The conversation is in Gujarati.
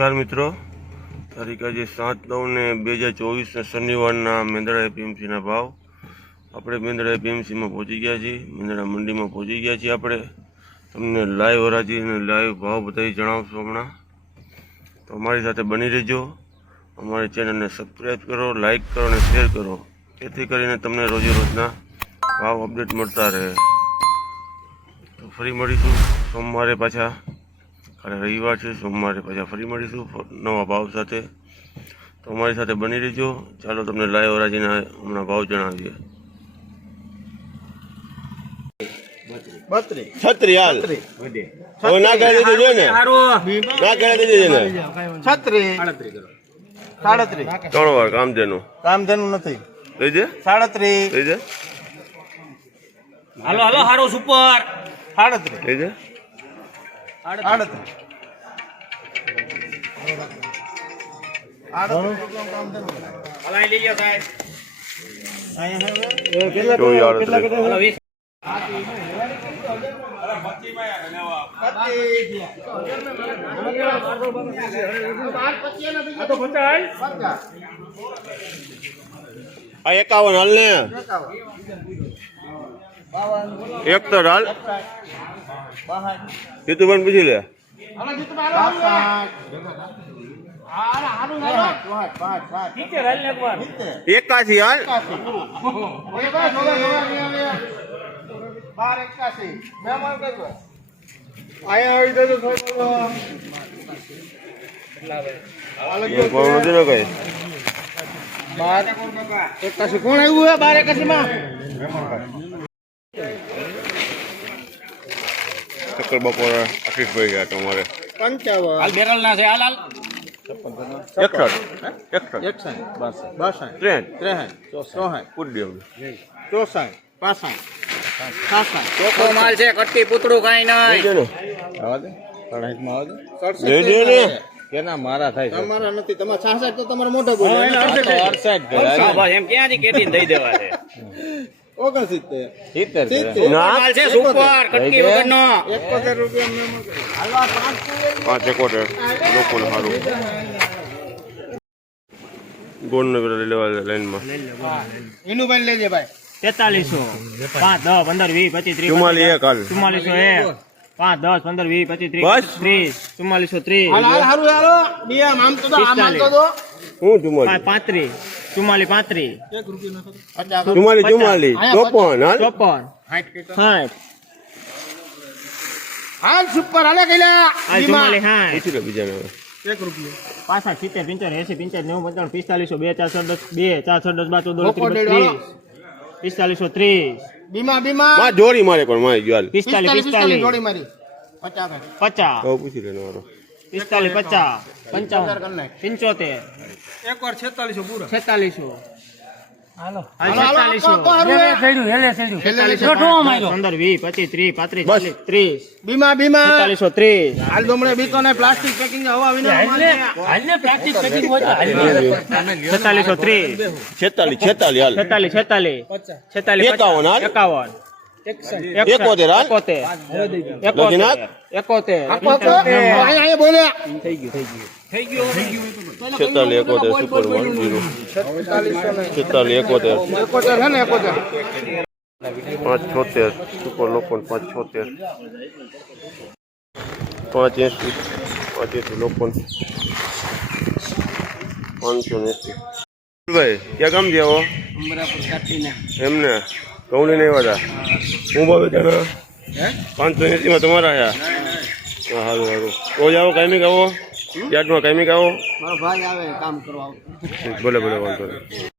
નમસ્કાર મિત્રો. તારીખ આજે સાત નવ ને બે હજાર ચોવીસના શનિવારના મેંદડા એપીએમસીના ભાવ. આપણે મેંદડા એપીએમસીમાં પહોંચી ગયા છીએ. મેંદડા મંડીમાં પહોંચી ગયા છીએ આપણે. તમને લાઈવ હરાજી અને લાઈવ ભાવ બધાય જણાવશું હમણાં. તો અમારી સાથે બની રહેજો. અમારી ચેનલને સબસ્ક્રાઈબ કરો લાઈક કરો અને શેર કરો. જેથી કરીને તમને રોજે રોજના ભાવ અપડેટ મળતા રહે. તો ફરી મળીશું. સોમવારે પાછા. કાલે રવિવાર છે સોમવારે પાછા ફરી મળીશું નવા ભાવ સાથે. તો અમારી સાથે બની રહેજો. ચાલો તમને લાઈવ રાજીના હમણાં ભાવ જણાવીએ. છત્રી હાલ. ના કરી દીધું ને. ના કરી દીધું ને. છત્રીસ. સાડત્રીસ ત્રણ વાર કામધેનું. કામધેનુ નથી. હાલો હાલો હારો સુપર. થઈ એકાવન હાલ ને. એક તો હાલ. જીતુભાઈ પૂછી લે ટીચર હાલ ને એકવાર એકાશી હાલ બાર એકાસી બે માલ કરજો અહીંયા આવી જજો થોડું કોઈ નથી ને કઈ બાર એકાસી કોણ આવ્યું હે બાર એકાસી માં ચક્કર બપોરે આશીષભાઈ ગયા તમારે પંચાવન. હાલ બેરલ ના છે હાલ હાલ. એકસઠ એકસઠ એકસાઠ બાસઠ. બાસઠ. ત્રેન ત્રેસઠ ચોસઠ. પૂડ્યમ ચોસઠ. પાસઠ. છાસઠ ચોખ્ખો માલ છે કટકી પૂતળું કાંઈ નહીં. કેના મારા થાય તમારા નથી તમારા છાસઠ તો તમારા મોઢે બોલે હા, એમ ક્યાંથી કેટીને દઈ દેવા છે? ઓગણસિત્તેર. ચોખ્ખો ના માલ છે સુપર કટકી વગરનો. એકોતેર રૂપિયા પાંચ એકોતેર. લોકોને સારું ગોળને લેવા લાઈનમાં. એનું લેજે ભાઈ. તેતાલીસો. પાંચ દસ પંદર વીસ પચીસ ત્રીસ ચુમ્માલી એક હાલ. ચુમ્માલીસો એક. પાંચ દસ પંદર વીસ પચીસ ત્રીસ ત્રીસ. ચુમ્માલીસો ત્રીસ. હું ચુમ્માલી પાંત્રીસ. ચુમ્માલી ચુમ્માલી ચુમ્માલી ચોપન ચોપન. સાઠ. હાલ સુપર. હાલે કઈલા ચુમ્માલી હા એક રૂપિયો. પાસઠ સિત્તેર પંચોતેર એસી પંચાયત નેવું પંચાણું પિસ્તાલીસો બે ચાર છ દસ બે ચાર છ દસ બાર ચૌદ ત્રીસ પિસ્તાલીસો ત્રીસ. બીમા બીમા માં જોડી મારે પણ મારી ગયો હાલ પિસ્તાલીસ પિસ્તાલીસ પિસ્તાલીસ. જોડી મારી. પચાસ. પચાસ. પૂછી લે પિસ્તાલીસ પચાસ. પંચાવન. પંચોતેર. એક વાર છેતાલીસો પૂરા. છેતાલીસો. હાલો. પ્લાસ્ટિક પેકિંગ હવા વિના છેતાલીસો ત્રીસ. છેતાલીસ છેતાલીસ છેતાલીસ છેતાલીસ છેતાલીસ. એકાવન એકાવન. એકોતેર. એકોતેર. એકોતેર. સુપર વન જીરો એકોતેર પાંચ છોતેર સુપર લોકોન પાંચ છોતેર પાંચ એસી પાંચ એસી લોકોન. પાંચસો એસી. ભાઈ ક્યાં કામ જાઓ એમને? કૌની નહીં વાતા હું ભાવે ત્યાં પાંચસો એસીમાં તમારા આયા. હા સારું સારું રોજ જાઓ કાયમી આવો? યાદમાં કાયમી આવો? મારો ભાઈ આવે કામ કરવા ભલે ભલે વાંધો નહીં.